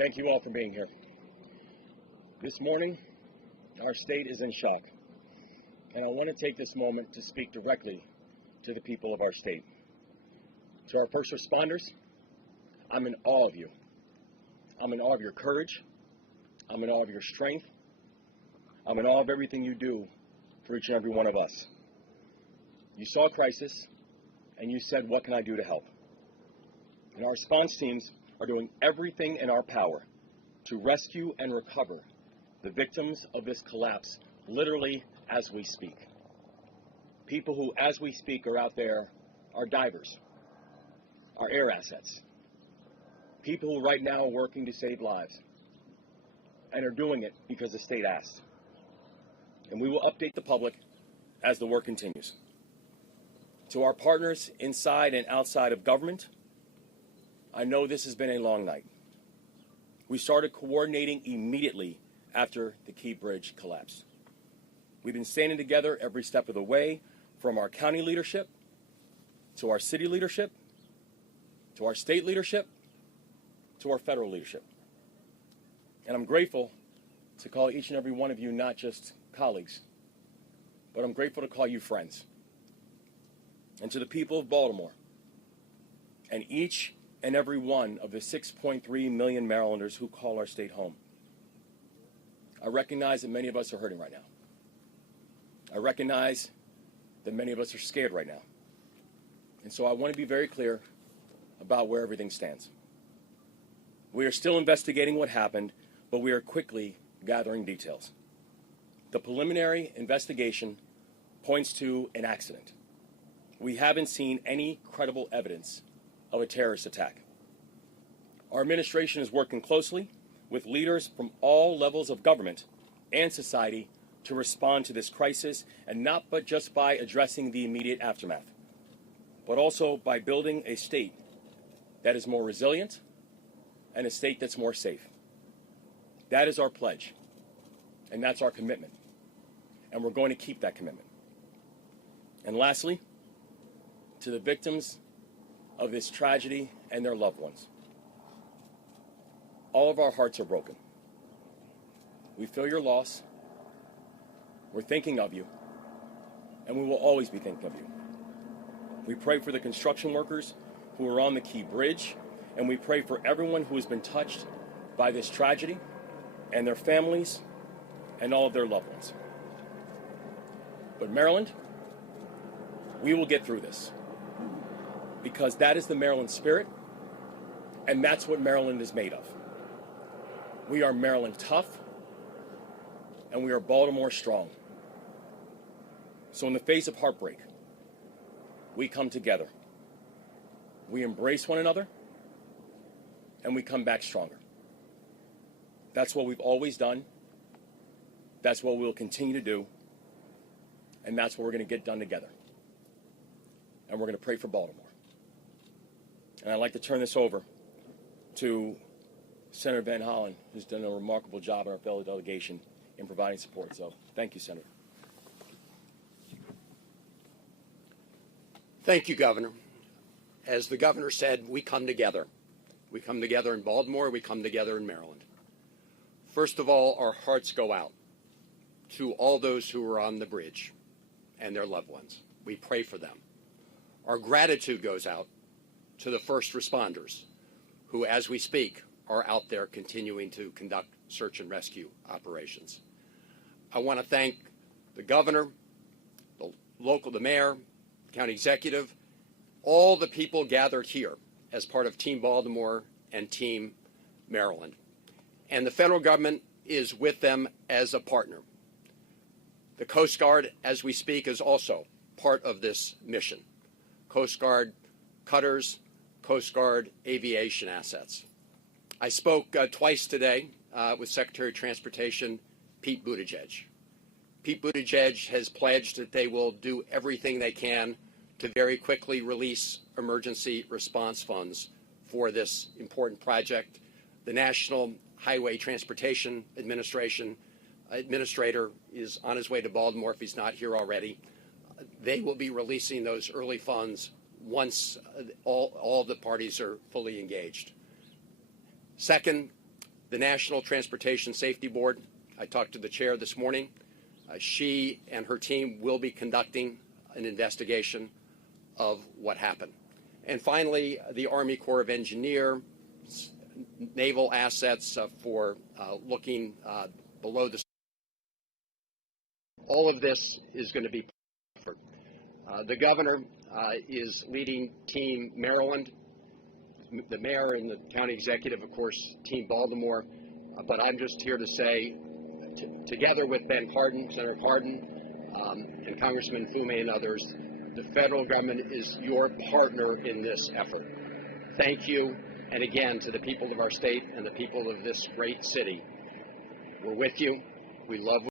Thank you all for being here. This morning, our state is in shock, and I want to take this moment to speak directly to the people of our state. To our first responders, I'm in awe of you. I'm in awe of your courage. I'm in awe of your strength. I'm in awe of everything you do for each and every one of us. You saw a crisis, and you said, what can I do to help? And our response teams are doing everything in our power to rescue and recover the victims of this collapse, literally as we speak. People who, as we speak, are out there, are divers, are air assets. People who right now are working to save lives and are doing it because the state asked. And we will update the public as the work continues. To our partners inside and outside of government, I know this has been a long night. We started coordinating immediately after the Key Bridge collapse. We've been standing together every step of the way, from our county leadership, to our city leadership, to our state leadership, to our federal leadership. And I'm grateful to call each and every one of you not just colleagues, but I'm grateful to call you friends. And to the people of Baltimore, and each and every one of the 6.3 million Marylanders who call our state home, I recognize that many of us are hurting right now. I recognize that many of us are scared right now. And so I want to be very clear about where everything stands. We are still investigating what happened, but we are quickly gathering details. The preliminary investigation points to an accident. We haven't seen any credible evidence of a terrorist attack. Our administration is working closely with leaders from all levels of government and society to respond to this crisis, and not but just by addressing the immediate aftermath, but also by building a state that is more resilient and a state that's more safe. That is our pledge, and that's our commitment, and we're going to keep that commitment. And lastly, to the victims of this tragedy and their loved ones, all of our hearts are broken. We feel your loss. We're thinking of you, and we will always be thinking of you. We pray for the construction workers who are on the Key Bridge, and we pray for everyone who has been touched by this tragedy, and their families, and all of their loved ones. But Maryland, we will get through this, because that is the Maryland spirit, and that's what Maryland is made of. We are Maryland tough, and we are Baltimore strong. So in the face of heartbreak, we come together. We embrace one another, and we come back stronger. That's what we've always done. That's what we'll continue to do. And that's what we're going to get done together. And we're going to pray for Baltimore. And I'd like to turn this over to Senator Van Hollen, who's done a remarkable job in our fellow delegation in providing support. So thank you, Senator. Thank you, Governor. As the governor said, we come together. We come together in Baltimore. We come together in Maryland. First of all, our hearts go out to all those who are on the bridge and their loved ones. We pray for them. Our gratitude goes out to the first responders who, as we speak, are out there continuing to conduct search and rescue operations. I want to thank the governor, the mayor, county executive, all the people gathered here as part of Team Baltimore and Team Maryland. And the federal government is with them as a partner. The Coast Guard, as we speak, is also part of this mission. Coast Guard cutters, Coast Guard aviation assets. I spoke twice today with Secretary of Transportation Pete Buttigieg. Pete Buttigieg has pledged that they will do everything they can to very quickly release emergency response funds for this important project. The National Highway Transportation Administrator is on his way to Baltimore if he's not here already. They will be releasing those early funds once all the parties are fully engaged. Second, The National Transportation Safety Board, I talked to the chair this morning. She and her team will be conducting an investigation of what happened. And finally, the Army Corps of Engineers, naval assets for looking below the. All of this is going to be. The governor is leading Team Maryland. The mayor and the county executive, of course, Team Baltimore. But I'm just here to say, together with Ben Cardin, Senator Cardin, and Congressman Fume and others, the federal government is your partner in this effort. Thank you. And again, to the people of our state and the people of this great city, we're with you. We love